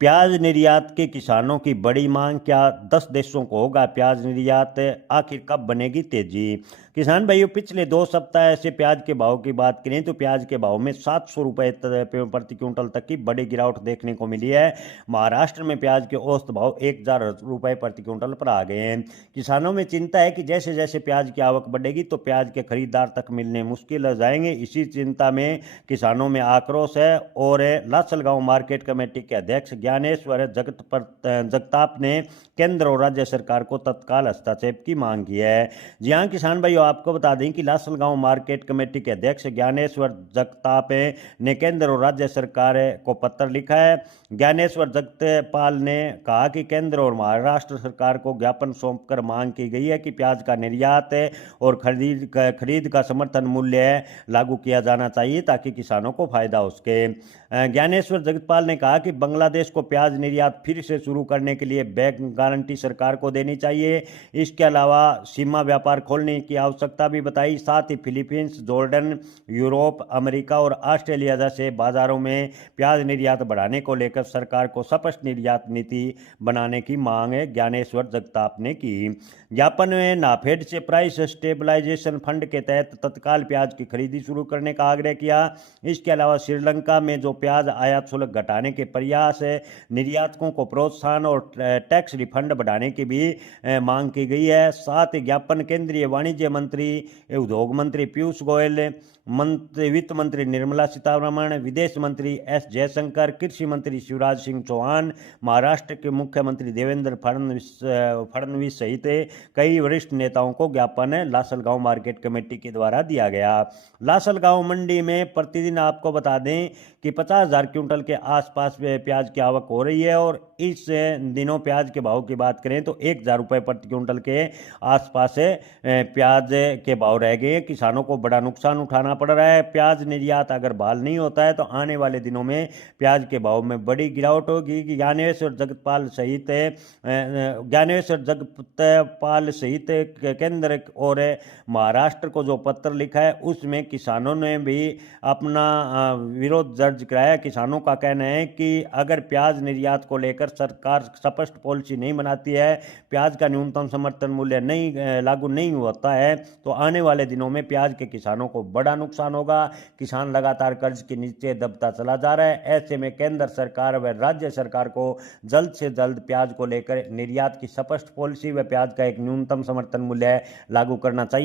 प्याज निर्यात के किसानों की बड़ी मांग, क्या 10 देशों को होगा प्याज निर्यात, आखिर कब बनेगी तेजी। किसान भाइयों, पिछले 2 सप्ताह से प्याज के भाव की बात करें तो प्याज के भाव में 700 रुपए प्रति क्विंटल तक की बड़ी गिरावट देखने को मिली है। महाराष्ट्र में प्याज के औसत भाव 1000 रुपए प्रति क्विंटल पर आ गए हैं। किसानों में चिंता है कि जैसे जैसे प्याज की आवक बढ़ेगी तो प्याज के खरीदार तक मिलने मुश्किल हो जाएंगे। इसी चिंता में किसानों में आक्रोश है और लासलगांव मार्केट कमेटी के अध्यक्ष ज्ञानेश्वर जगताप ने केंद्र और राज्य सरकार को तत्काल हस्तक्षेप की मांग की है। जी हाँ किसान भाइयों, आपको बता दें कि लासलगांव मार्केट कमेटी के अध्यक्ष ज्ञानेश्वर जगताप ने केंद्र और राज्य सरकार को पत्र लिखा है। ज्ञानेश्वर जगतपाल ने कहा कि केंद्र और महाराष्ट्र सरकार को ज्ञापन सौंपकर मांग की गई है कि प्याज का निर्यात और खरीद का समर्थन मूल्य लागू किया जाना चाहिए ताकि किसानों को फायदा हो सके। ज्ञानेश्वर जगतपाल ने कहा कि बांग्लादेश को प्याज निर्यात फिर से शुरू करने के लिए बैंक गारंटी सरकार को देनी चाहिए। इसके अलावा सीमा व्यापार खोलने की आवश्यकता भी बताई। साथ ही फिलीपींस, जॉर्डन, यूरोप, अमेरिका और ऑस्ट्रेलिया जैसे बाजारों में प्याज निर्यात बढ़ाने को लेकर सरकार को स्पष्ट निर्यात नीति बनाने की मांग ज्ञानेश्वर जगताप ने की। ज्ञापन में नाफेड से प्राइस स्टेबलाइजेशन फंड के तहत तत्काल प्याज की खरीदी शुरू करने का आग्रह किया। इसके अलावा श्रीलंका में जो प्याज आयात शुल्क घटाने के प्रयास है, निर्यातकों को प्रोत्साहन और टैक्स रिफंड बढ़ाने की भी मांग की गई है। साथ ही ज्ञापन केंद्रीय वाणिज्य मंत्री, उद्योग मंत्री पीयूष गोयल, वित्त मंत्री निर्मला सीतारमण, विदेश मंत्री एस जयशंकर, कृषि मंत्री शिवराज सिंह चौहान, महाराष्ट्र के मुख्यमंत्री देवेंद्र फडणवीस सहित कई वरिष्ठ नेताओं को ज्ञापन लासलगांव मार्केट कमेटी के द्वारा दिया गया। लासलगांव मंडी में प्रतिदिन आपको बता दें कि 50,000 क्विंटल के आसपास प्याज की आवक हो रही है और इस दिनों प्याज के भाव की बात करें तो 1000 रुपये प्रति क्विंटल के आसपास प्याज के भाव रह गए। किसानों को बड़ा नुकसान उठाना पड़ रहा है। प्याज निर्यात अगर बहाल नहीं होता है तो आने वाले दिनों में प्याज के भाव में बड़ी गिरावट होगी। ज्ञानेश्वर जगतपाल सहित केंद्र और महाराष्ट्र को जो पत्र लिखा है उसमें किसानों ने भी अपना विरोध दर्ज कराया। किसानों का कहना है कि अगर प्याज निर्यात को लेकर सरकार स्पष्ट पॉलिसी नहीं बनाती है, प्याज का न्यूनतम समर्थन मूल्य नहीं लागू नहीं होता है तो आने वाले दिनों में प्याज के किसानों को बड़ा नुकसान होगा। किसान लगातार कर्ज के नीचे दबता चला जा रहा है। ऐसे में केंद्र सरकार व राज्य सरकार को जल्द से जल्द प्याज को लेकर निर्यात की स्पष्ट पॉलिसी व प्याज का एक न्यूनतम समर्थन मूल्य लागू करना चाहिए।